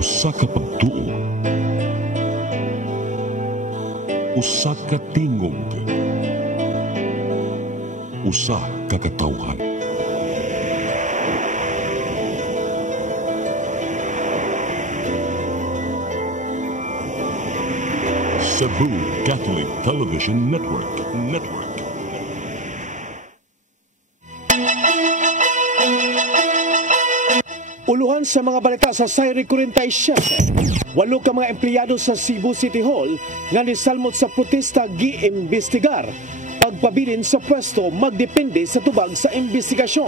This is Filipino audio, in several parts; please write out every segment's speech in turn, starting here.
Usa ka pagtuo, usa ka tingog, usa ka katawhan. Cebu Catholic Television Network. Uluhan sa mga balita sa Sayri 47. 8 ka mga empleyado sa Cebu City Hall nga nisalmot sa protesta gi-imbestigar. Pagpabilin sa pwesto magdepende sa tubag sa imbestigasyon.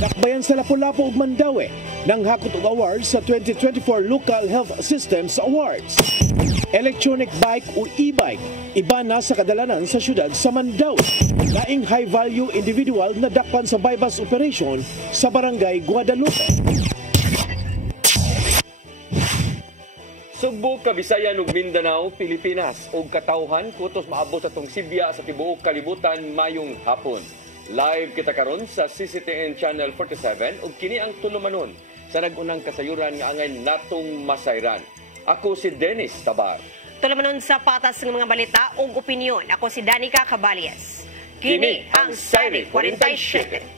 Dakbayan sa Lapu-Lapu ug Mandaue ng hakot og awards sa 2024 Local Health Systems Awards. Electronic bike o e-bike, iba na sa kadalanan sa syudad sa Mandaue. Laing high-value individual na dakpan sa bypass operation sa Barangay Guadalupe. Subo, Kabisayan ug Mindanao, Pilipinas ug katawhan kutos maabot sa tong Sibya sa tibuok kalibutan mayong hapon. Live kita karon sa CCTN Channel 47 ug kini ang tulumanon sa nagunang kasayuran nga angay natong masayran. Ako si Dennis Tabar. Tulumanon sa patas ng mga balita ug opinyon. Ako si Danica Cabalias. Kini ang Sayri 47.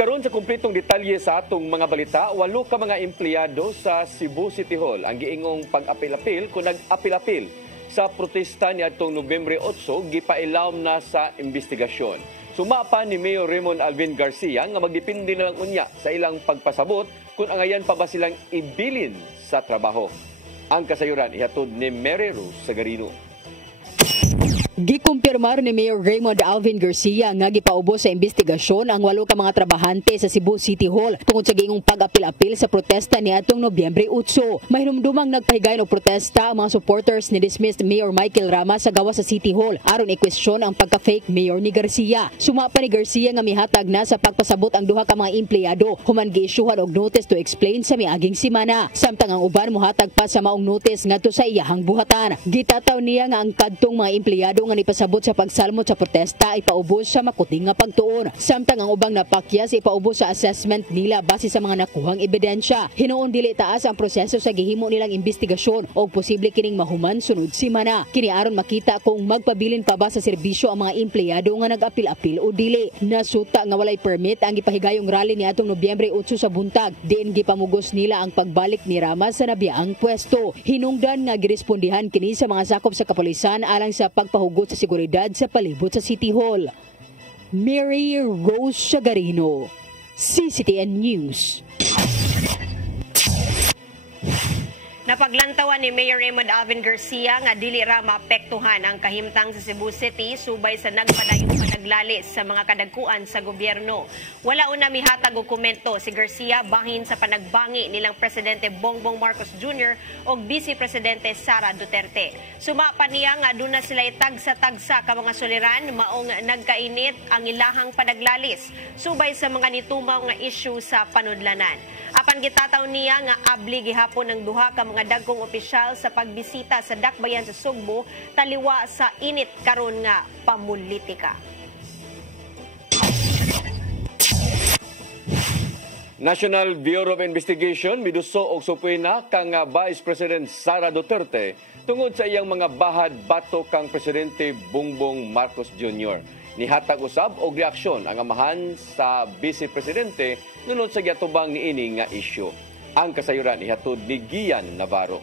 Karon sa kumpletong detalye sa atong mga balita, 8 ka mga empleyado sa Cebu City Hall ang giingong pag-apil-apil kung nag-apil-apil sa protesta niadtong Nobyembre 8 gipailawom na sa investigasyon. Sumapa ni Mayor Raymond Alvin Garcia nga magdepende na lang unya sa ilang pagpasabot kung angayan pa ba silang ibilin sa trabaho. Ang kasayuran ihatod ni Mary Rose Sagarino. Gikumpirmar ni Mayor Raymond Alvin Garcia nga gipaubo sa investigasyon ang 8 ka mga trabahante sa Cebu City Hall tungod sa giingong pag-apil-apil sa protesta niadtong Nobyembre 8. Mahinumdumang nagpahigayon og protesta ang mga supporters ni dismissed Mayor Michael Rama sa gawas sa City Hall aron i-question ang pagka-fake mayor ni Garcia. Sumapa ni Garcia nga mihatag na sa pagpasabot ang 2 ka mga empleyado human gi-issuehan og notice to explain sa miaging semana. Samtang ang uban mohatag pa sa maong notice ngadto sa iyahang buhatan. Gitataw niya nga ang kadtong mga empleyado nga nipasabot sa pagsalmot sa protesta ipaubos sa makuting nga pagtuon. Samtang ang ubang napakyas ipaubos sa assessment nila base sa mga nakuhang ebidensya. Hinuon dili taas ang proseso sa gihimo nilang investigasyon o posible kining mahuman sunod semana. Kini aron makita kung magpabilin pa ba sa serbisyo ang mga empleyado nga nag-apil-apil o dili. Nasuta nga walay permit ang gipahigayong rally niadtong Nobyembre 8 sa buntag. Diin gipamugos nila ang pagbalik ni Rama sa nabiyaang pwesto. Hinungdan nga girespondihan kini sa mga sakop sa kapulisan alang sa pagpahugot sa seguridad sa palibot sa City Hall. Mary Rose Sagarino, CCTN News. Napaglantawan ni Mayor Raymond Alvin Garcia nga dili ra maapektuhan ang kahimtang sa Cebu City subay sa nagpadayong panaglalis sa mga kadagkuan sa gobyerno. Wala una mihatag og komento si Garcia bahin sa panagbangi nilang Presidente Bongbong Marcos Jr. o Vice Presidente Sara Duterte. Sumapa niya nga aduna sila tagsa-tagsa ka mga suliran maong nagkainit ang ilahang panaglalis subay sa mga nitumaw nga issue sa panudlanan. Apan gitataw niya nga abli gihapon ng 2 ka mga dagkong opisyal sa pagbisita sa dakbayan sa Sugbo taliwa sa init karon nga pamulitika. National Bureau of Investigation miduso og supwena kang Vice President Sara Duterte tungod sa iyang mga bahad bato kang Presidente Bongbong Marcos Jr. Nihatag usab og reaksyon ang amahan sa Vice Presidente nunod sa giatubang niini nga isyu. Ang kasayuran ihatod ni Gian Navarro.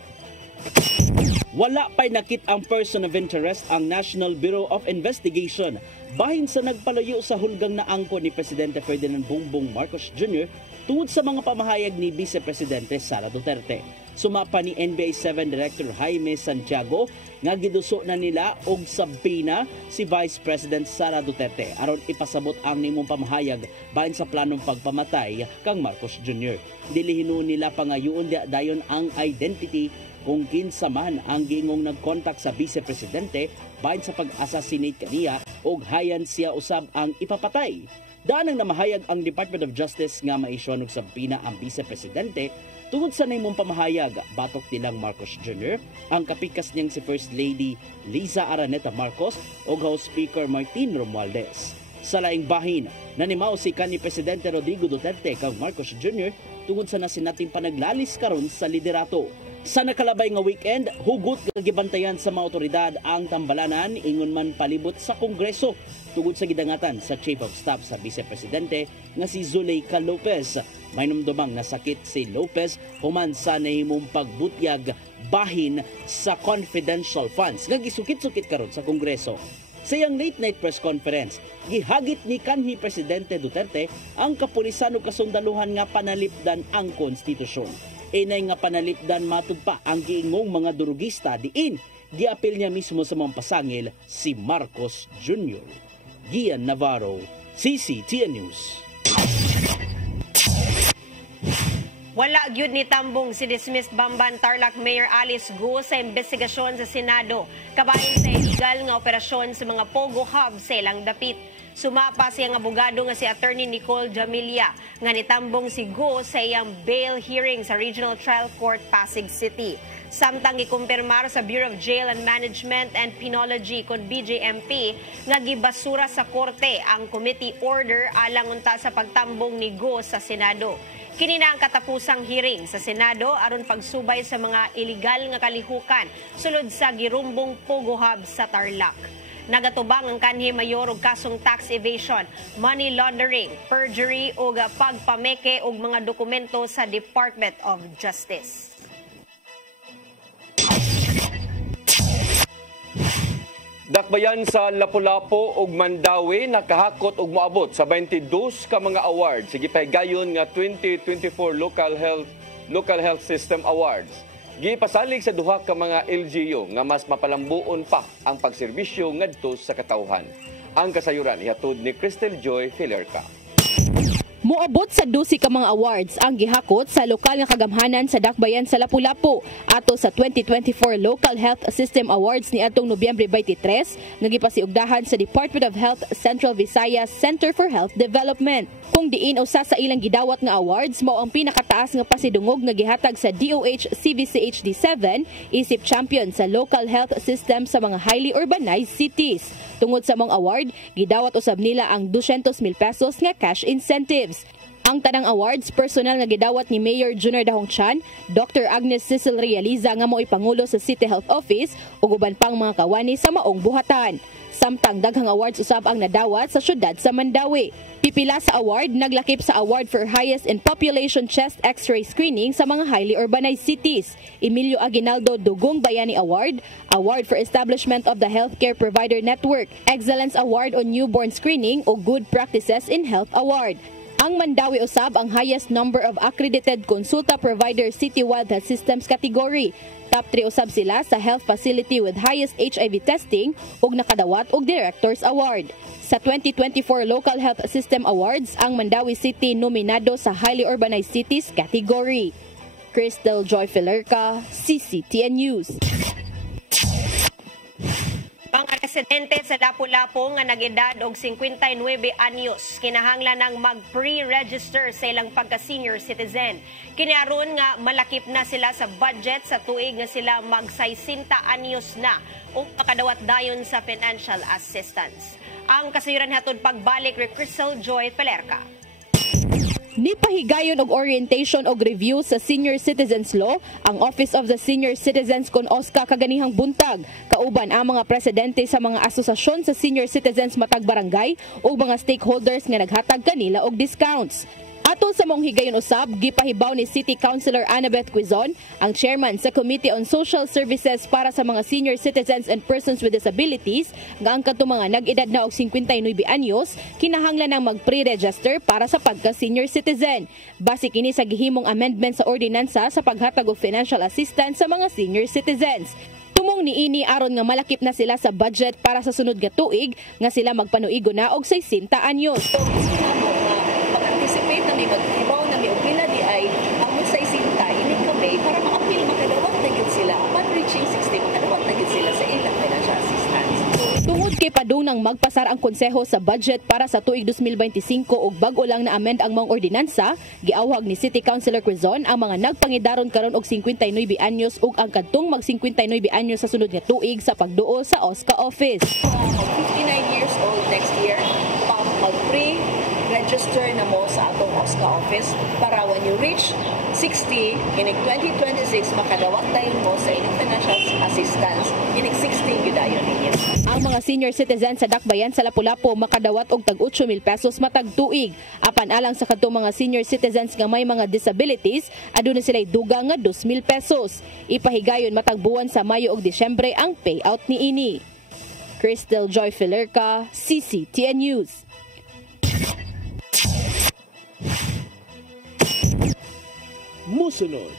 Wala pa'y nakit ang person of interest ang National Bureau of Investigation bahin sa nagpalayo sa hulgang na angko ni Presidente Ferdinand Bongbong Marcos Jr. tungod sa mga pamahayag ni Vice Presidente Sara Duterte. Sumapa ni NBA 7 Director Jaime Santiago nga giduso na nila og sabina si Vice President Sara Duterte aron ipasabot ang nimong pamahayag bahin sa planong pagpamatay kang Marcos Jr. Dili hinuon nila pangayoon dayon ang identity kung kinsa man ang giingong nagkontak sa Vice Presidente bahin sa pag-assassinate kaniya og hayan siya usab ang ipapatay. Daan ang namahayag ang Department of Justice nga maisyon og sabina ang Vice Presidente tungod sa nimong pamahayag, batok nilang Marcos Jr., ang kapikas niyang si First Lady Liza Araneta Marcos o House Speaker Martin Romualdez. Sa laing bahin, nanimaw si kanhi Presidente Rodrigo Duterte kang Marcos Jr. tungod sa nasinating panaglalis karon sa liderato. Sa nakalabay nga weekend, hugot kagibantayan sa mga otoridad ang tambalanan ingon man palibot sa Kongreso tungod sa gidangatan sa Chief of Staff sa Vice Presidente nga si Zuleika Lopez. May numdumang nasakit si Lopez human sa nahimong pagbutyag bahin sa confidential funds nga gisukit-sukit karon sa Kongreso. Sa iyang late-night press conference, gihagit ni kanhi Presidente Duterte ang kapulisan ug kasundaluhan nga panalipdan ang konstitusyon. Inay nga panalipdan matud pa ang giingong mga durugista diin giapil niya mismo sa mga pasangil si Marcos Jr. Gian Navarro, CCTN News. Wala gyud ni tambong si dismissed Bamban Tarlac Mayor Alice Go sa investigasyon sa Senado kabahin sa illegal nga operasyon sa mga Pogo Hub sa ilang dapit. Sumapa siyang abogado nga si Attorney Nicole Jamilia nga nitambong si Go sa iyang bail hearing sa Regional Trial Court Pasig City. Samtang ikumpirmar sa Bureau of Jail and Management and Penology kon BJMP nga gibasura sa korte ang committee order alang unta sa pagtambong ni Go sa Senado. Kini na ang katapusang hearing sa Senado aron pagsubay sa mga iligal nga kalihukan sulod sa girumbong Pogo Hub sa Tarlac. Nagatubang ang kanhi mayor og kasong tax evasion, money laundering, perjury o pagpameke og mga dokumento sa Department of Justice. Dakbayan sa Lapu-Lapu ug Mandawi nakahakot og moabot sa 22 ka mga awards sa gipahigayon nga 2024 Local Health System Awards. Gipasalig sa duha ka mga LGU nga mas mapalambuon pa ang pagserbisyo ngadto sa katawhan. Ang kasayuran ihatod ni Crystal Joy Filerca. Moabot sa 12 ka mga awards ang gihakot sa lokal nga kagamhanan sa Dakbayan sa Lapu-Lapu ato sa 2024 Local Health System Awards ni atong Nobyembre 23 nga gipasiugdahan sa Department of Health Central Visayas Center for Health Development. Kung diin usa sa ilang gidawat nga awards mao ang pinakataas nga pasidungog nga gihatag sa DOH CVCHD7 isip champion sa local health system sa mga highly urbanized cities. Tungod sa mga award, gidawat usab nila ang 200,000 pesos nga cash incentives. Ang tanang awards, personal nga gidawat ni Mayor Junior Dahongchan, Dr. Agnes Cecil Realiza nga mo'y pangulo sa City Health Office ug uban pang mga kawani sa maong buhatan. Samtang daghang awards usab ang nadawat sa syudad sa Mandawi. Pipila sa award, naglakip sa award for highest in population chest x-ray screening sa mga highly urbanized cities. Emilio Aguinaldo Dugong Bayani Award, Award for Establishment of the Healthcare Provider Network, Excellence Award on Newborn Screening o Good Practices in Health Award. Ang Mandawi usab ang highest number of accredited consulta provider citywide health systems category. Top 3 usab sila sa health facility with highest HIV testing ug nakadawat og Directors Award. Sa 2024 Local Health System Awards, ang Mandawi City nominado sa Highly Urbanized Cities category. Crystal Joy Filerca, CCTN News. Mga residente sa Lapu-Lapu nga nag-edad og 59 anyos kinahanglan ng mag-pre-register sa ilang pagka-senior citizen. Kinaron nga malakip na sila sa budget sa tuig nga sila mag-60 anyos na o makadawat dayon sa financial assistance. Ang kasayuran hatod pagbalik ni Crystal Joy Filerca. Nipahigayon og orientation og review sa Senior Citizens Law ang Office of the Senior Citizens kon OSCA kaganihang buntag. Kauban ang mga presidente sa mga asosasyon sa senior citizens matag barangay o mga stakeholders nga naghatag kanila og discounts. Ato sa mong higayon usab, gipahibaw ni City Councilor Annabeth Quizon, ang chairman sa Committee on Social Services para sa mga senior citizens and persons with disabilities, nga ang katong mga nag-edad na og 59 anyos kinahanglan ng mag-pre-register para sa pagka-senior citizen. Base kini sa gihimong amendment sa ordinansa sa paghatag og financial assistance sa mga senior citizens. Tumong niini aron nga malakip na sila sa budget para sa sunod nga tuig nga sila magpanuigo na og 60 anyos. Mag-anticipate na may mag-ibaw na may upila di ay ang sa isinta ini kami para ma-appeal makadawat na yun sila upon reaching 60 makadawat na yun sila sa ilang financial assistance. Tungod kay padunang magpasar ang konseho sa budget para sa tuig 2025 ug bag-o lang na amend ang mga ordinansa, giawhag ni City Councilor Quizon ang mga nagpangidaron karon og 59 anyos ug ang kadtong mag 59 anyos sa sunod nga tuig sa pagduol sa OSCA office. 59 years old next year, mag-pre-register na mo sa atong OSCA office para when you reach 60, inig 2026, makadawat tayo mo sa inyong financial assistance, inig 60 gidayon ninyo. Ang mga senior citizens sa Dakbayan sa Lapu-Lapu makadawat og tag 8,000 pesos matag tuig. Apan alang sa kadtong mga senior citizens nga may mga disabilities, aduna sila dugang nga 2,000 pesos. Ipahigayon matag buwan sa Mayo ug Disyembre ang payout niini. Crystal Joy Filerca, CCTN News. Musunod,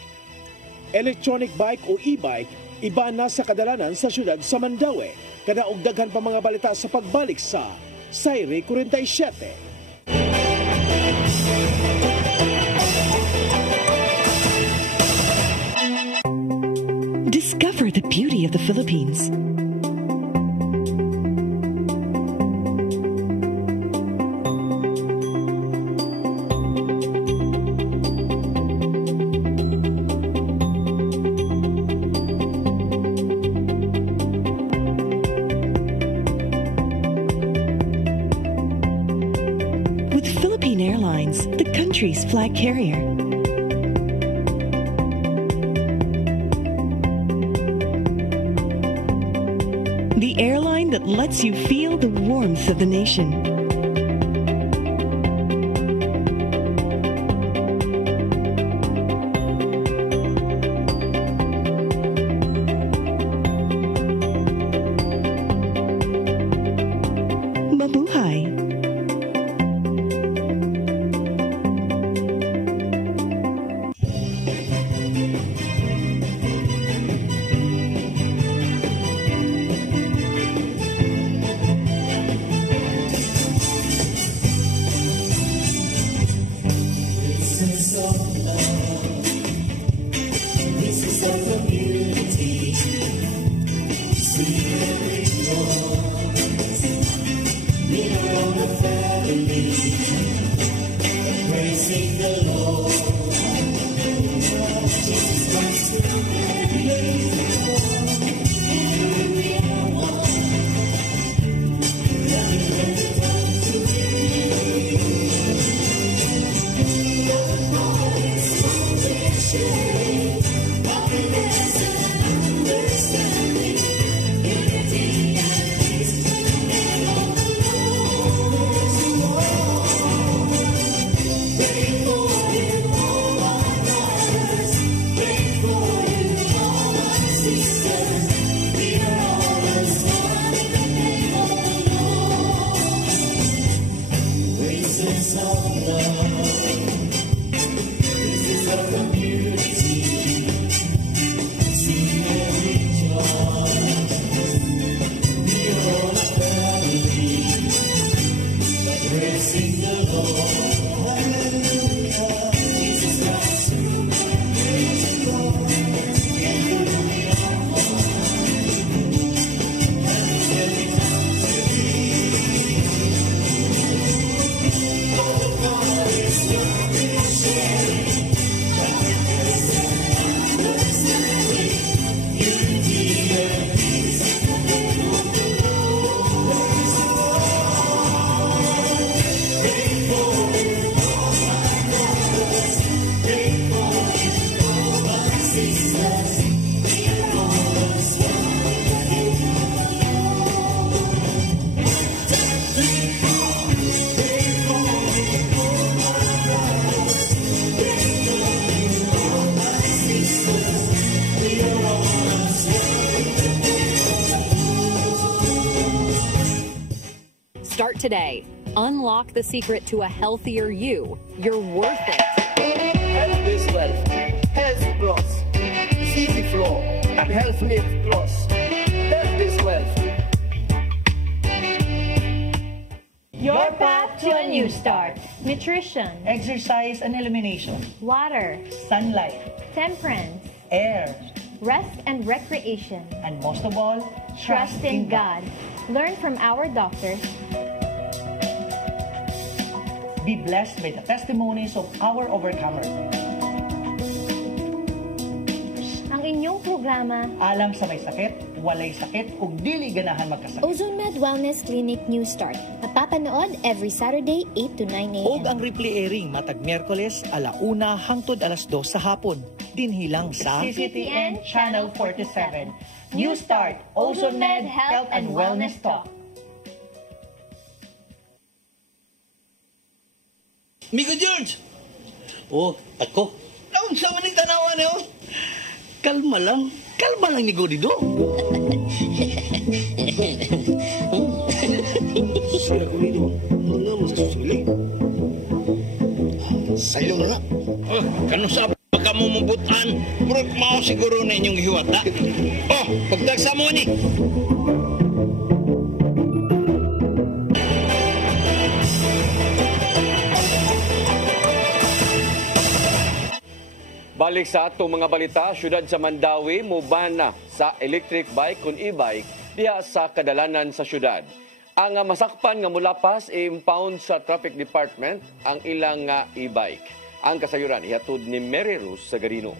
electronic bike o e-bike iba na sa kadalanan sa syudad sa Mandaue. Kada og daghan pa mga balita sa pagbalik sa Sayre 47. Discover the beauty of the Philippines. With Philippine Airlines, the country's flag carrier. The airline that lets you feel the warmth of the nation. Mabuhay! Start today. Unlock the secret to a healthier you. You're worth it. Health is wealth. Health Plus. Easy Flow and Health Mix Plus. Health is wealth. Your path to a new start. Nutrition, Exercise and elimination. water, Sunlight. temperance, Air. rest and recreation. And most of all, Trust in God. Learn from our doctors. Be blessed by the testimonies of our overcomers. Ang inyong programa, Alam sa may sakit, walay sakit, ug dili ganahan magkasakit. OzoneMed Wellness Clinic New Start. Napapanood every Saturday 8 to 9 a.m. Og ang replay airing matag Miyerkules 1:00 hangtod 2:00 sa hapon. Dinhilang sa CCTN Channel 47. New Start, OzoneMed Health and Wellness Talk. Migo George! Oh, ako? Taon sa maning tanawan niyo? Kalma lang ni Godido. Siya ko dito. Ano mo sa susili? Sa'yo na nga. Oh, kano sa ka mo mabutan? Murag mao siguro na inyong hiwata. Oh, pagdagsa mo ni. Balik sa atong mga balita, syudad sa Mandawi mubana sa electric bike kun e-bike diha sa kadalanan sa syudad. Ang masakpan nga mulapas i-impound sa traffic department ang ilang e-bike. Ang kasayuran ihatod ni Mary Rose Sagarino.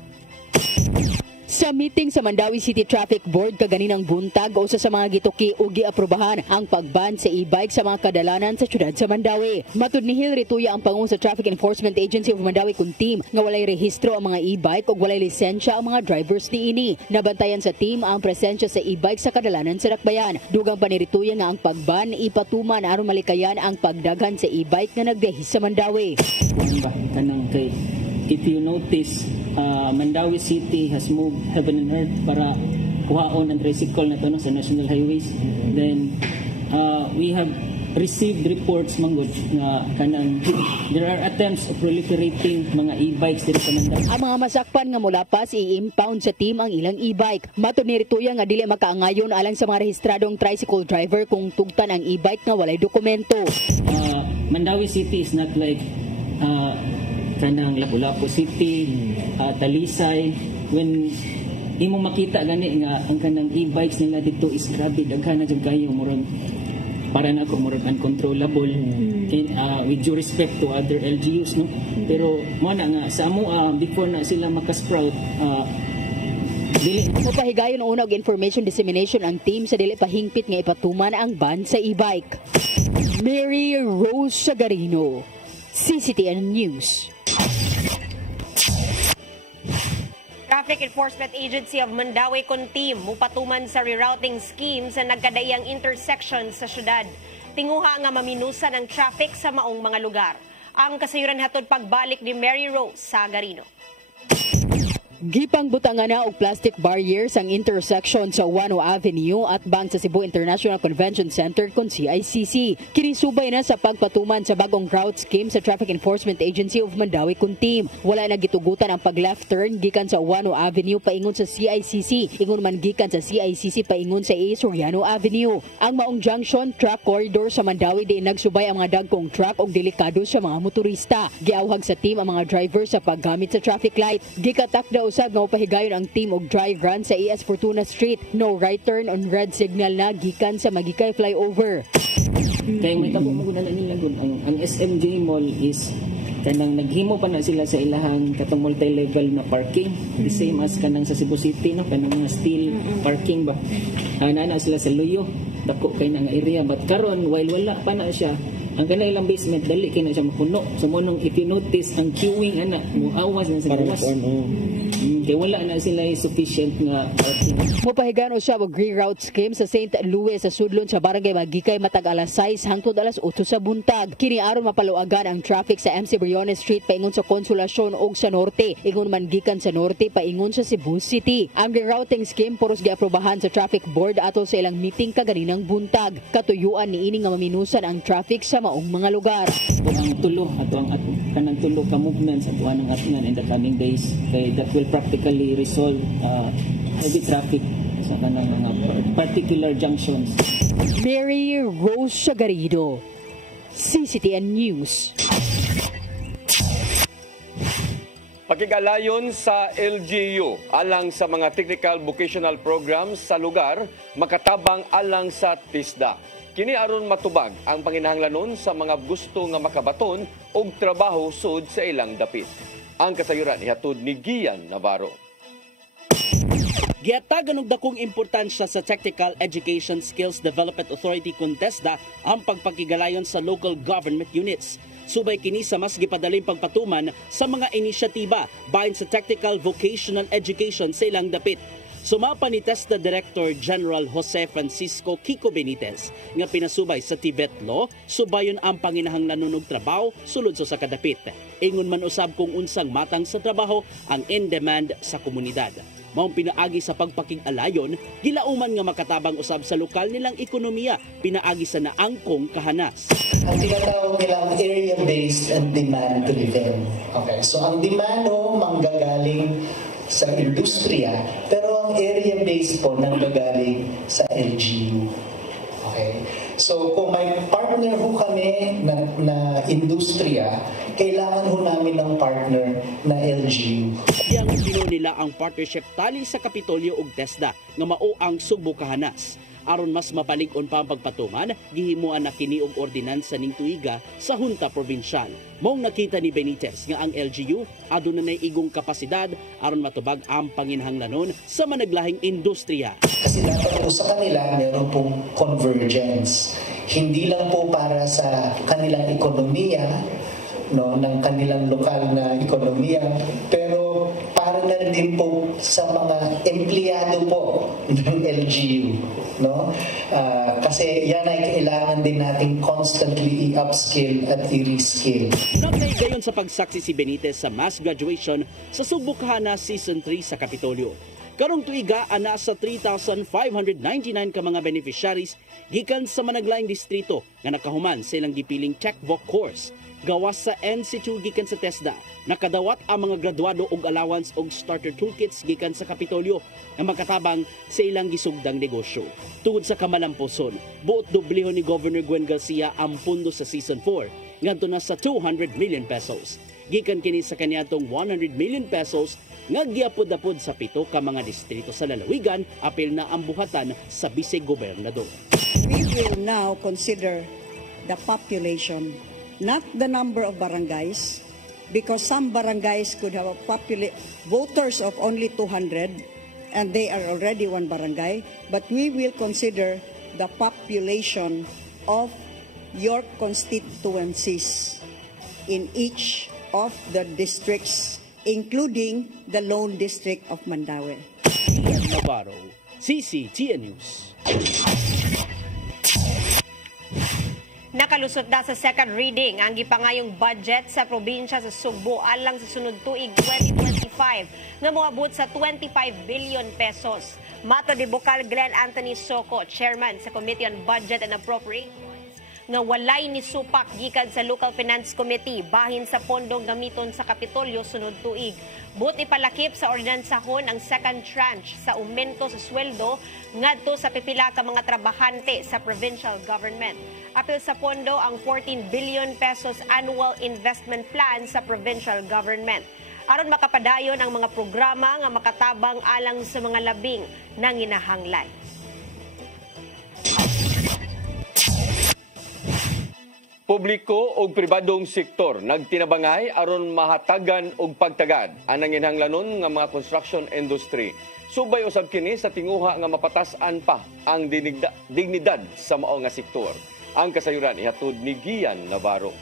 Sa meeting sa Mandawi City Traffic Board kaganinang buntag, usa sa mga gituki ug giaprobahan ang pagban sa e-bike sa mga kadalanan sa syudad sa Mandawi. Matud ni Hil Rituya ang pangulo sa Traffic Enforcement Agency of Mandawi kun team nga walay rehistro ang mga e-bike ug walay lisensya ang mga drivers niini. Nabantayan sa team ang presensya sa e-bike sa kadalanan sa Dakbayan. Dugang pa ni Rituya nga ang pagban ipatuman aron malikayan ang pagdaghan sa e-bike nga nagrehis sa Mandawi. Kanang kay if you notice, Mandawi City has moved heaven and earth para kuhaon ang tricycle na to no, sa national highways. Then, we have received reports manggod nga kanang there are attempts of proliferating mga e-bikes dito sa Mandawi. Ang mga masakpan nga mulapas i-impound sa team ang ilang e-bike. Matud ni Rituya nga dili makaangayon alang sa mga rehistradong tricycle driver kung tugtan ang e-bike nga walay dokumento. Mandawi City is not like kanang Lapu-Lapu City, Talisay. When imo makita gani nga ang kanang e-bikes nila dito is grabe daghan na jud kayo murag para na ko murag uncontrollable with due respect to other LGUs no. Pero mo na nga sa amo before na sila makasprout Mapahigayon una og information dissemination ang team sa dili pahingpit nga ipatuman ang ban sa e-bike. Mary Rose Sagarino, CCTN News. Traffic Enforcement Agency of Mandawi kun team mupatuman sa rerouting scheme sa nagkadayang intersection sa syudad. Tinguha nga maminusan ang traffic sa maong mga lugar. Ang kasayuran hatod pagbalik ni Mary Rose Sagarino. Gipang butangan na og plastic barriers ang intersection sa Wano Avenue at bang sa Cebu International Convention Center kun CICC. Kini subay na sa pagpatuman sa bagong route scheme sa Traffic Enforcement Agency of Mandawi kun team. Wala na gitugutan ang pag-left turn gikan sa Wano Avenue paingon sa CICC, ingon man gikan sa CICC paingon sa A. Soriano Avenue. Ang maong junction truck corridor sa Mandawi di nagsubay ang mga dagkong truck og delikado sa mga motorista. Giawhag sa team ang mga driver sa paggamit sa traffic light. Gikatak daw usab nga upahigayon ang team og dry run sa AS Fortuna Street. No right turn on red signal na gikan sa Magikay flyover. Kaya may tabo mo na nila gud ang SMJ Mall is kanang naghimo pa na sila sa ilahang katong multi-level na parking, the same as kanang sa Cebu City no, kanang mga steel parking ba. Ana sila sa Luyo, dako kay nga area, but karon while wala pa na siya ang kanang ilang basement dali kay na siya mapuno. So monong if you notice ang queuing ana muawas na sa gawas. Kaya wala na sila sufficient nga parking. Mopahigan o siya og reroute scheme sa St. Louis sa sudlon sa Barangay Magikay matag alas 6 hangtod alas 8 sa buntag. Kini aron mapaluagan ang traffic sa MC Briones Street paingon sa Konsolasyon ug sa norte. Ingon man gikan sa norte paingon sa Cebu City. Ang rerouting scheme puros giaprobahan sa Traffic Board atol sa ilang meeting kaganinang buntag. Katuyuan niini nga maminusan ang traffic sa maong mga lugar. Ang tulo ato ang kanang tulo ka movements ato ang atngan in the coming days kay that will practically resolve heavy traffic sa kanang mga particular junctions. Mary Rose Sagarido, CCTN News. Pakigalayon sa LGU alang sa mga technical vocational programs sa lugar makatabang alang sa TISDA. Kini aron matubag ang panginahanglanon sa mga gusto nga makabaton og trabaho sud sa ilang dapit. Ang kasayuran ihatod ni Gian Navarro. Giatagan og dakong importansya sa Technical Education Skills Development Authority kun TESDA ang pagpakigalayon sa local government units. Subay kini sa mas gipadaling pagpatuman sa mga inisyatiba bahin sa technical vocational education sa ilang dapit. Sumapa ni TESDA Director General Jose Francisco Kiko Benitez nga pinasubay sa Tibet Law, subayon ang panginahanglanon og trabaho sulod sa kadapit. Ingon man usab kung unsang matang sa trabaho ang in-demand sa komunidad. Maong pinaagi sa pagpakig-alayon, gilauman nga makatabang usab sa lokal nilang ekonomiya, pinaagi sa naangkong kahanas. Ang tinatawag nilang area-based and demand-driven. Okay, so ang demand manggagaling sa industriya, pero ang area-based po nanggagaling sa LGU. Okay? So kung may partner ho kami na industriya, kailangan ho namin ng partner na LGU. Yang pino nila ang partnership tali sa Kapitolyo ug TESDA nga mao ang Subo Kahanas. Aron mas mapalig-on pa ang pagpatuman, gihimuan na kini og ordinansa ning tuiga sa Hunta Provincial. Maong nakita ni Benitez nga ang LGU aduna nay igong kapasidad aron matubag ang panginahanglanon sa managlahing industriya. Kasi dapat po sa kanila meron pong convergence. Hindi lang po para sa kanilang ekonomiya, no, ng kanilang lokal na ekonomiya, pero para na din po sa mga empleyado po ng LGU, no? Kasi yan ay kailangan din natin constantly i-upskill at i-reskill. Nagkaigayon sa pagsaksi si Benitez sa mass graduation sa Subo Kahanas Season 3 sa Kapitolyo. Karong tuiga ana sa 3,599 ka mga beneficiaries gikan sa managlaing distrito nga nakahuman sa ilang gipiling checkbook course. Gawas sa NC2 gikan sa TESDA, nakadawat ang mga graduado og allowance og starter toolkits gikan sa Kapitolyo nga makatabang sa ilang gisugdang negosyo. Tungod sa kamalamposon, buot doblehon ni Governor Gwen Garcia ang pundo sa Season 4 ngadto na sa 200 million pesos. Gikan kini sa kaniadtong 100 million pesos nga giapod-apod sa 7 ka mga distrito sa lalawigan, apil na ang buhatan sa Vice-Gobernador. We will now consider the population, not the number of barangays, because some barangays could have voters of only 200 and they are already one barangay, but we will consider the population of your constituencies in each of the districts, including the Lone District of Mandaue. Navarro, CCTN News. Nakalusot na sa second reading ang gipangayong budget sa probinsya sa Sugbo alang sa sunod tuig 2025 nga moabot sa 25 billion pesos. Mato di Bukal Glenn Anthony Soco, Chairman sa Committee on Budget and Appropriations, nga walay ni supak gikan sa Local Finance Committee bahin sa pondong gamiton sa Kapitolyo sunod tuig. Buti palakip sa ordinansahon ang second tranche sa aumento sa sweldo ngadto sa pipila ka mga trabahante sa provincial government. Apil sa pondo ang 14 billion pesos annual investment plan sa provincial government. Aron makapadayon ang mga programa nga makatabang alang sa mga labing nanginahanglan. Publiko o pribadong sektor nagtinabangay aron mahatagan og pagtagad ang nanginahanglanon nga mga construction industry. Subay usab kini sa tinguha nga mapatasan pa ang dignidad sa mao nga sektor. Ang kasayuran ihatod ni Gian Navarro.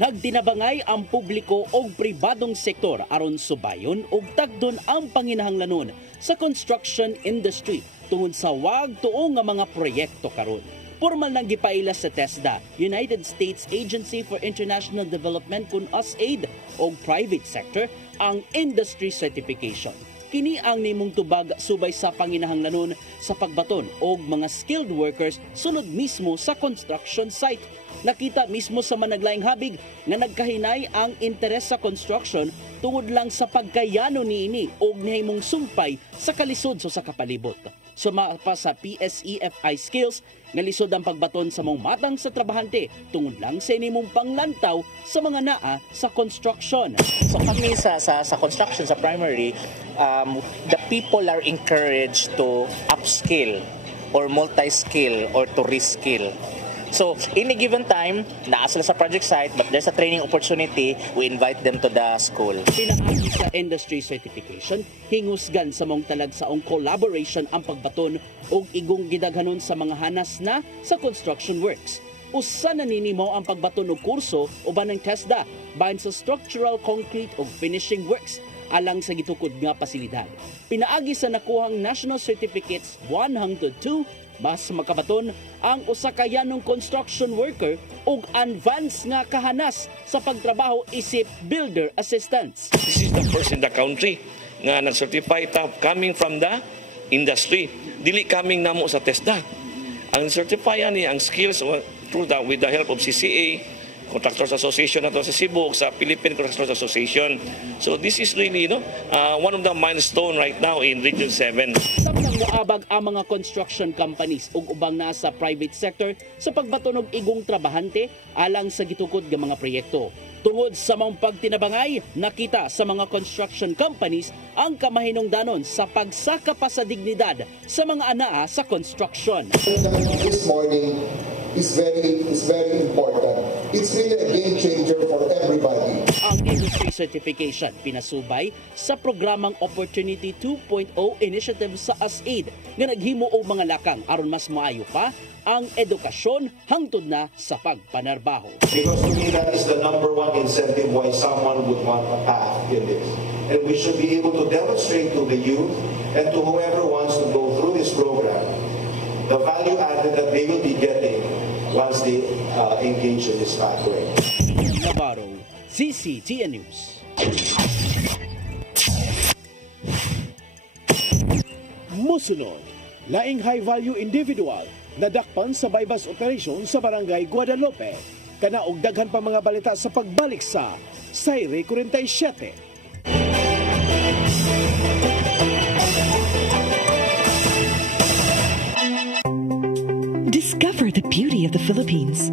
Nagtinabangay ang publiko og pribadong sektor aron subayon og tagdon ang panginahanglanon sa construction industry tungod sa wag tuo nga mga proyekto karon. Formal nang gipaila sa TESDA, United States Agency for International Development kun USAID og private sector ang industry certification. Kini ang nimong tubag subay sa panginahanglanon sa pagbaton og mga skilled workers sunod mismo sa construction site. Nakita mismo sa managlaing habig nga nagkahinay ang interes sa construction tungod lang sa pagkayano niini og nihimong sumpay sa kalisod sa kapalibot. Sumapa sa PSEFI skills nga lisod ang pagbaton sa mong matang sa trabahante tungod lang sa inimong panglantaw sa mga naa sa construction. So kami sa construction, sa primary, the people are encouraged to upskill or multi-skill or to reskill. So, in a given time, naasal sa project site, but there's a training opportunity, we invite them to the school. Pinaagi sa industry certification, hingusgan sa mong talagsaong collaboration ang pagbaton o igong gidaghanon sa mga hanas na sa construction works. Usa na ninimo ang pagbaton og kurso uban ng TESDA bahin sa structural concrete o finishing works alang sa gitukod nga pasilidad. Pinaagi sa nakuhang national certificates 1 hangtod 2, mas makabaton ang usa ka yanong construction worker ug advance nga kahanas sa pagtrabaho isip builder assistance. This is the first in the country nga nag-certify coming from the industry. Dili coming namo sa TESDA. Ang certify ani ang skills through with the help of CCA, Contractors Association nato sa Cebu, sa Philippine Contractors Association. So this is really one of the milestone right now in Region 7. Samtang moabag ang mga construction companies ug ubang nasa private sector sa pagbaton og igong trabahante alang sa gitukod nga mga proyekto. Tungod sa mga pagtinabangay, nakita sa mga construction companies ang kamahinungdanon sa pagsaka pa sa dignidad sa mga anaa sa construction. This morning is very important. It's really a game changer for everybody. Ang industry certification pinasubay sa programang Opportunity 2.0 initiative sa USAID nga naghimo og mga lakang aron mas maayo pa ang edukasyon hangtod na sa pagpanarbaho. Because to me that is the number one incentive why someone would want a path in this. And we should be able to demonstrate to the youth and to whoever wants to go through this program the value added that they will be getting once they engage in this pathway. Navarro, CCTN News. Musunod, laing high-value individual nadakpan sa bypass operation sa Barangay Guadalupe. Kanaog daghan pa mga balita sa pagbalik sa Sayre 47. Discover the beauty of the Philippines.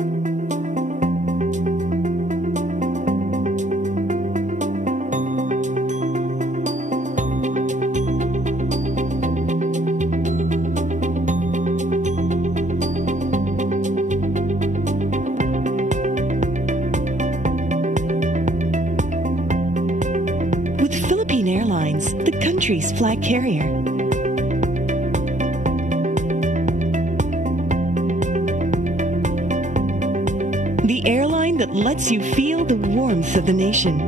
With Philippine Airlines, the country's flag carrier. The airline that lets you feel the warmth of the nation.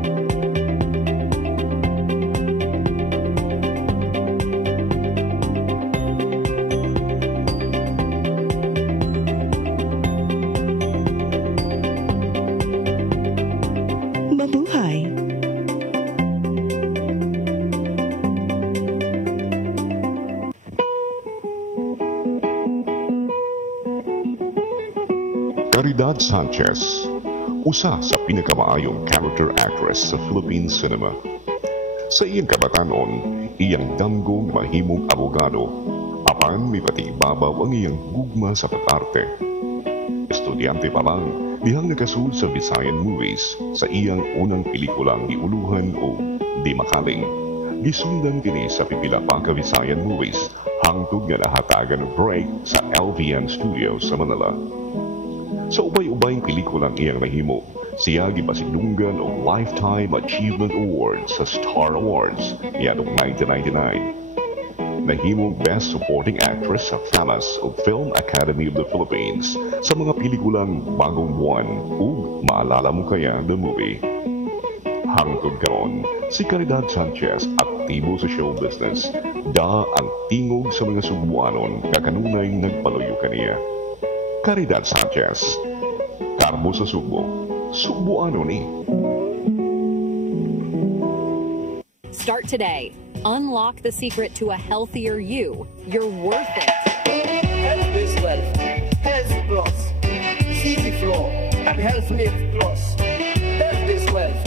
Mabuhay! Caridad Sanchez, usa sa pinakamaayong character actress sa Philippine cinema. Sa iyang kabatanon, iyang danggong mahimong abogado, apan may patibabaw ang iyang gugma sa pag-arte. Estudyante pa lang, dihang nakasul sa Visayan Movies sa iyang unang pelikulang giuluhan o Di Makaling. Gisundan kini sa pipila pa ka Visayan Movies hangtod nga nahatagan ng break sa LVN Studios sa Manila. Sa ubay-ubayng pelikulang iyang nahimo, siya gipasidunggan og Lifetime Achievement Award sa Star Awards niadtong 1999. nahimong Best Supporting Actress sa FAMAS o Film Academy of the Philippines sa mga pelikulang Bagong Buwan ug Maalala Mo Kaya the Movie. Hangtod karon, si Caridad Sanchez aktibo sa show business, da ang tingog sa mga Subuanon nga kanunay nagpaluyo kaniya. Caridad Sanchez, Karbo sa Subo, Subuanon ni. Start today. Unlock the secret to a healthier you. You're worth it. Health is wealth. Health plus. CC Flow and Health Lift Plus. Health is wealth.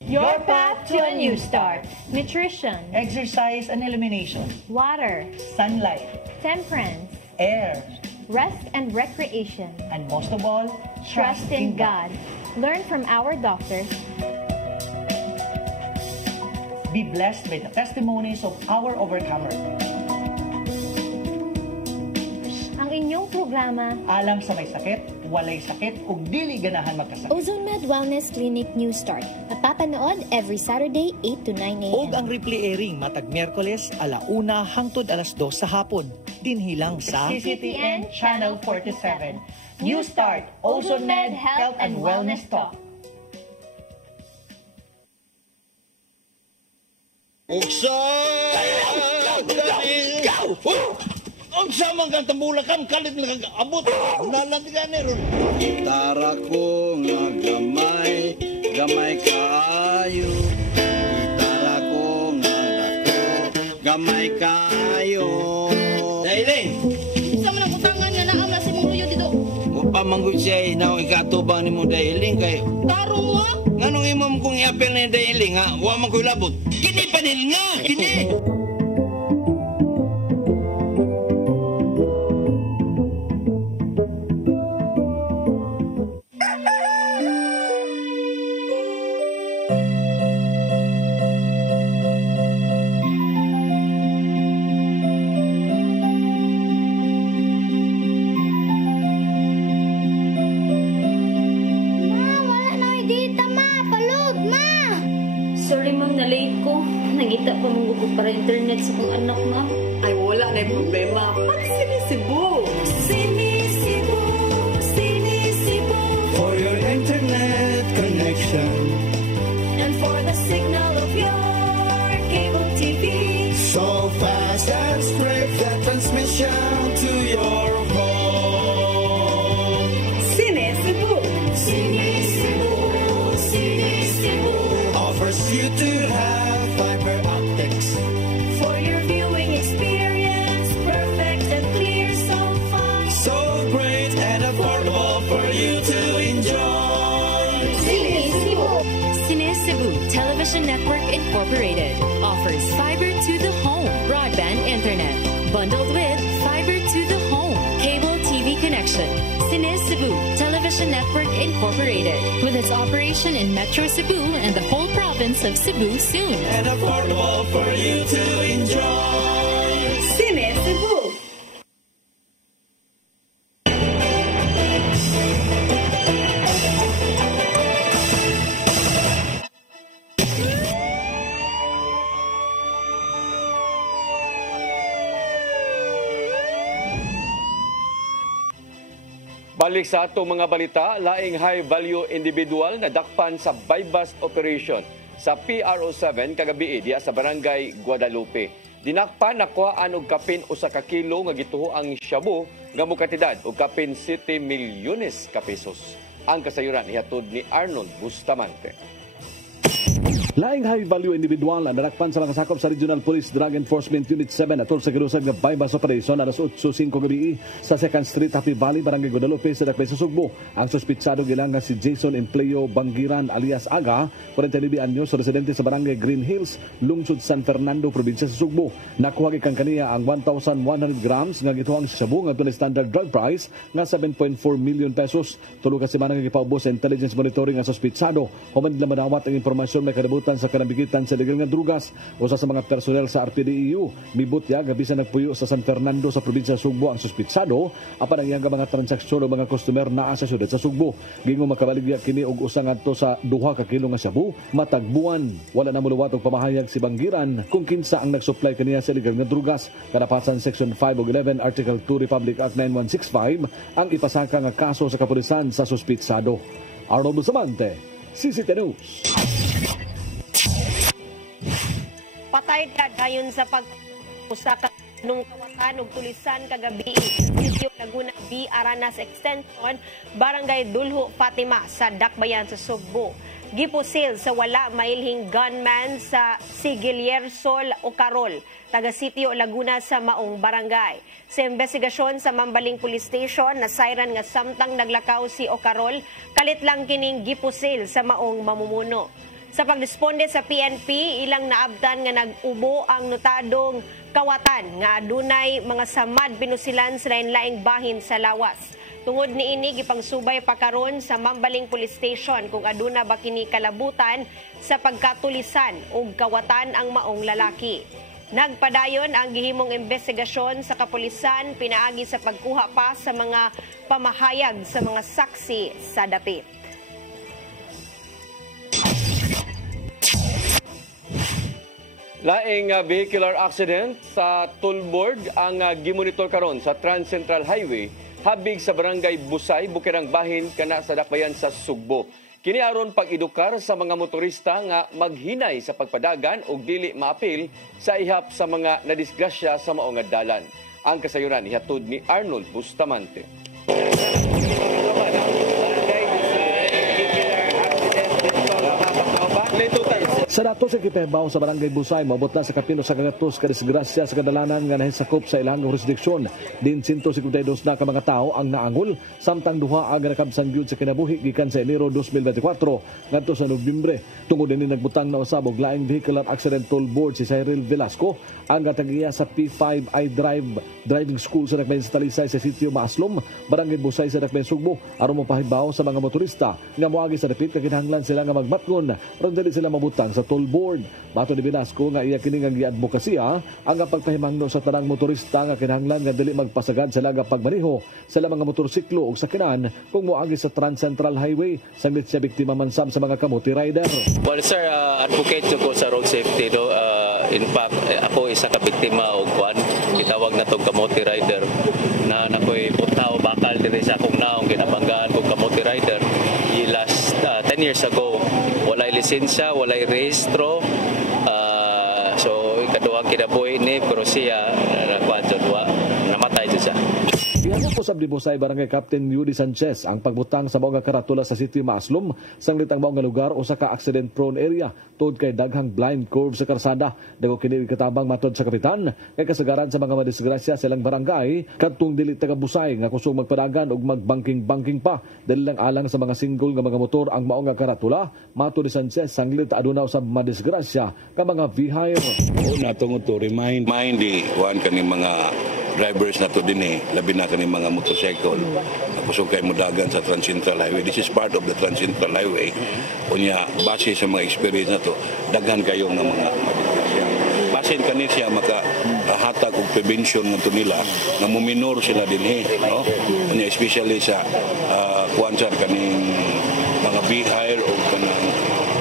Your path to a new start. Nutrition, Exercise and elimination. water, Sunlight. temperance, Air. rest and recreation. And most of all, Trust in God. Learn from our doctors. Be blessed by the testimonies of our overcomers. Ang inyong programa, Alam sa may sakit, walay sakit, ug dili ganahan magkasakit. Ozone Med Wellness Clinic News Start. Napapanood every Saturday 8 to 9 a.m. Og ang replay airing matag Miyerkules 1:00 hangtod 2:00 sa hapon. Dinhilang sa CCTN Channel 47. New Start, Ozone Med Health and Wellness Talk. Uksa! Unsa man kang tambulakan kalit nag-abot. Nalanti ka ni ron. Gitara ko nga gamay, gamay kaayo. Gitara ko nga dako, gamay kaayo. Dailing! Sa man ang utangan nga naam na si mong luyo dito. Pamanggoy siya na ikatubang ni mo Dailing kay. Tarong mo? Nganong imam kong i-apel ni Dailing ha? Wa man ko'y labot. Kini panil nga! Kini! Sorry ma'am, na-late ko. Nangita pa mong gusto para internet sa kong anak ma'am. Ay, wala na yung problema. Pag-sinisibo! Sinisibo, sinisibo. For your internet connection. And for the signal of your cable TV. So fast and straight the transmission to your home. Sinisibo! Sinisibo, sinisibo. Offers you to have fiber optics. For your viewing experience, perfect and clear, so fine. So great and affordable for you to enjoy. Sinisibo. Cebu Television Network Incorporated offers fiber to the home broadband internet bundled with fiber to the home cable TV connection. Cebu Television Network Incorporated with its operation in Metro Cebu and the whole province of Cebu soon. And affordable for you to enjoy. Sinisibo! Balik sa atong mga balita, laing high-value individual na dakpan sa buy-bust operation sa PRO7 kagabi diya sa Barangay Guadalupe. Dinakpan nakuhaan og kapin usa ka kilo nga gituho ang shabu nga mukatidad og kapin 7 milyones ka pesos. Ang kasayuran ihatod ni Arnold Bustamante. Laing high-value individual ang narakpan sa mga sakop sa Regional Police Drug Enforcement Unit 7 atol sa ginusad nga bypass operation alas 8:05 gabi sa 2nd Street, Happy Valley, Barangay Guadalupe sa Dakbayan sa Sugbo. Ang suspitsado gilang nga si Jason Empleo Bangiran alias Aga, 49 anyos, residente sa Barangay Green Hills, lungsod San Fernando, probinsya sa Sugbo. Nakuha gikan kaniya ang 1,100 grams nga gituang shabu nga tunay standard drug price nga 7.4 million pesos. Tulo ka semana nga gipaubos sa intelligence monitoring nga suspitsado. Human nila madawat ang impormasyon may kadabutan sa kanambigitan sa legal nga drugas. Usa sa mga personel sa RPDEU mibutya gabi sa nagpuyo sa San Fernando sa probinsya sa Sugbo ang suspitsado apan ang iyang mga transaksyon o mga customer naa sa syudad sa Sugbo. Gingo makabaligya kini og usa ngadto sa 2 ka kilo nga shabu matag buwan. Wala na muluwat og pamahayag si Bangiran kung kinsa ang nagsupply kaniya sa legal nga drugas. Kadapasan Section 5 ug 11 Article 2 Republic Act 9165 ang ipasaka nga kaso sa kapulisan sa suspitsado. Arnold Bustamante, CCTV News. Patay ka dayon sa pag-usaka nung kawatan ug tulisan kagabi Sitio Laguna B. Aranas Extension, Barangay Dulho Fatima sa Dakbayan sa Sugbo. Gipusil sa wala mailhing gunman sa Sigilier Sol o Carol, taga Sitio Laguna sa Maong Barangay. Sa investigasyon sa Mambaling Police Station, na siren nga samtang naglakaw si Ocarol, kalit lang kining gipusil sa Maong mamumuno. Sa pagresponde sa PNP, ilang naabtan nga nag-ubo ang notadong kawatan nga adunay mga samad pinusilan sa lain-laing bahin sa lawas. Tungod niini gipangsubay pa karon sa Mambaling Police Station kung aduna ba kini kalabutan sa pagkatulisan ug kawatan ang maong lalaki. Nagpadayon ang gihimong investigasyon sa kapulisan pinaagi sa pagkuha pa sa mga pamahayag sa mga saksi sa dapit. Laing vehicular accident sa tollboard ang gimonitor karon sa Trans Central Highway habig sa Barangay Busay, Bukirang Bahin kana sa Dakbayan sa Sugbo. Kini aron pag-edukar sa mga motorista nga maghinay sa pagpadagan ug dili maapil sa ihap sa mga nadisgrasya sa mao nga dalan. Ang kasayuran ihatod ni Arnold Bustamante. Sa datos sa kipebaw sa Barangay Busay, maabot na sa kapino sa kagatos kadisgrasya sa kadalanan nga nahisakop sa ilang jurisdiksyon. Din 152 na ka mga tao ang naangol, samtang duha ang nakabsan gyud sa kinabuhi gikan sa Enero 2024 ngadto sa Nobyembre. Tungod din nagbutang na usab og laing vehicular accident toll board si Cyril Velasco ang gatagiya sa P5 Driving School sa Dakbayan sa Talisay sa Sitio Maaslom, Barangay Busay sa Dakbayan Sugbo aron mapahibaw sa mga motorista nga moagi sa dapit kakinahanglan sila nga magmatngon ron dili sila mabutang sa toll board. Bato ni Velasco nga iya kini nga giadvokasya ang pagpahimangno sa tanang motorista nga kinahanglan nga dili magpasagad sila nga pagmaneho sa mga motorsiklo ug sakyanan kung moagi sa Trans Central Highway sanglit siya biktima man sa mga kamote rider. Well sir, advocate ko sa road safety do. In fact, ako isa ka biktima og kwan gitawag na tong kamote rider na nakoy putaw bakal diri sa akong naong ginabanggaan kog kamote rider. Last 10 years ago, walay lisensya, walay rehistro. So ikaduhang kinabuhi ni pero siya nakuan sa duwa, namatay siya. Gihanap po sa Busay Barangay Captain Yudi Sanchez ang pagbutang sa mga karatula sa Sitio Maaslom sanglit ang mga lugar o sa ka-accident prone area tod kay daghang blind curve sa karsada. Dago kini katabang matod sa kapitan kay kasagaran sa mga madisgrasya silang barangay kadtong dili taga Busay nga kusog magpadagan og magbangking-bangking pa dali lang alang sa mga single nga mga motor ang mao nga karatula. Matod ni Sanchez sanglit aduna sa madisgrasya ka mga vehicle. Una tungod to remind di wan kani mga drivers na to din labi na kani mga motorcycle kusog kay mudagan sa Trans Central Highway. This is part of the Trans Central Highway. Unya base sa mga experience na to daghan kayo ng mga madisgrasya. Basin kani siya makahatag og prevention ngadto nila na muminor sila dinhi, no? Unya especially sa kuansan kaning mga vehicle o kanang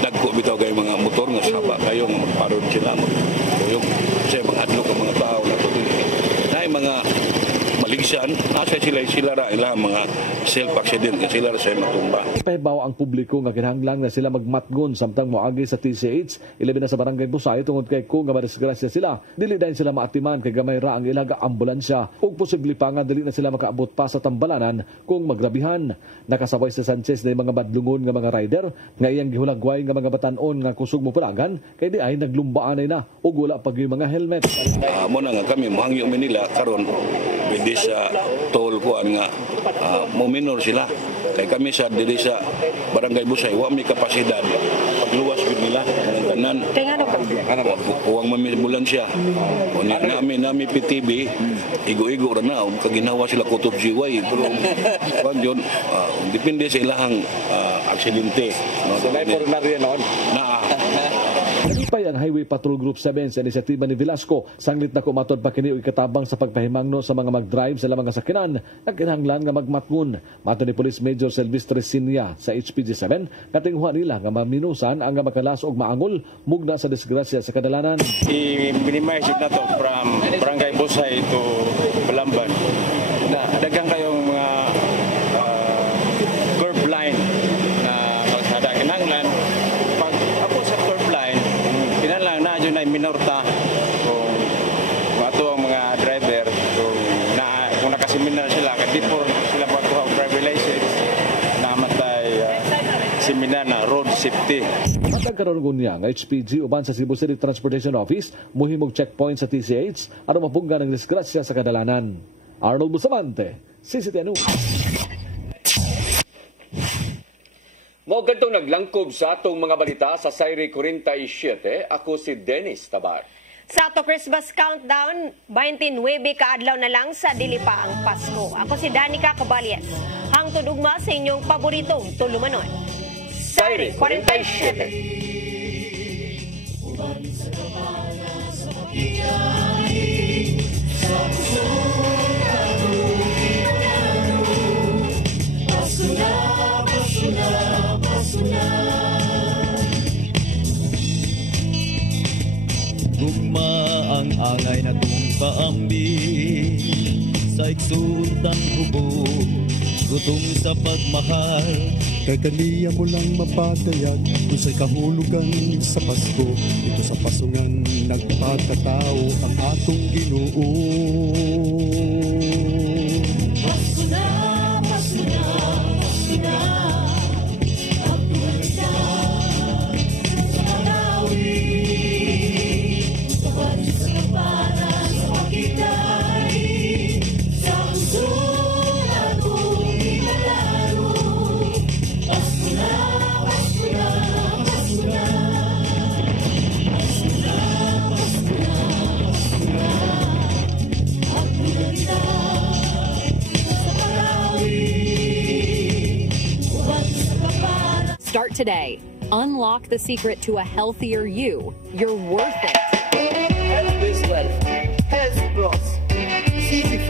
dagko bitaw kay mga motor nga saba kayo nga magparon sila magtuyog sa mga adlok ang mga tao na to dinhi. Mga Tigsan, nasa sila ra ilang mga self-accident, sila ra sa matumba. Ipahibaw ang publiko nga kinahanglan na sila magmatgon samtang moagi sa TCH, ilabi na sa barangay Busay tungod kay kung madisgrasya sila, dili dayon sila maatiman kay gamay ra ang ilaga ambulansya ug posible pa nga dili na sila makaabot pa sa tambalanan kung magrabihan. Nakasabay sa Sanchez na mga badlungon nga mga rider nga iyang gihulagway nga mga batan-on nga kusog mo palagan kay di ay naglumbaan na ug wala pag yung mga helmet. Muna nga kami mohangyo Manila karon with this toll kuan nga mo minor sila kay kami sa diri sa barangay Busay wa may kapasidad pagluwas gid nila tanan kay ano uwang ambulansya o nami PTB igo-igo ra na kag ginawa sila kutob GY pero kuan yon depende sa ilahang aksidente no so na rin noon na Nalipay ang Highway Patrol Group 7 sa inisyatiba ni Velasco. Sanglit na kumatod pa kini ikatabang sa pagpahimangno sa mga mag-drive sa lamang sakinan na kinahanglan nga magmatngon. Mato ni Police Major Silvestre Sinya sa HPG7 katinghuan nila nga maminusan ang makalas og maangol mugna sa disgrasya sa kadalanan. I-minimize na to from Barangay Busay to Balamban. Dagang kayong mga curb line na kalsada kinahanglan. Pag ako sa curb line, kinahanglan na dyan ay minorta kung ato ang mga driver kung nakaseminar sila kasi po sila pagkuha ang driver license namatay seminar na road safety. Matagkaroon niya ng HPG uban sa Cebu City Transportation Office muhimog checkpoint sa TCH aron mapuggan ang disgrasya sa kadalanan. Arnold Bustamante, CCTV News. Mao gantong naglangkob sa atong mga balita sa Sayre 47. Ako si Dennis Tabar. Sa ato Christmas countdown, 29 kaadlaw na lang sa dili pa ang Pasko. Ako si Danica Caballes. Hangtod ugma sa inyong paboritong tulumanon. Sayre 47. Gugma ang angay na tumpaambi sa iksuntan hubog, gutom sa pagmahal. Kay kaniya mo lang mapatayag kung sa'y kahulugan sa Pasko. Ito sa pasungan nagpagkatao ang atong Ginoo. Pasko na, Pasko na, Pasko na. Start today. Unlock the secret to a healthier you. You're worth it.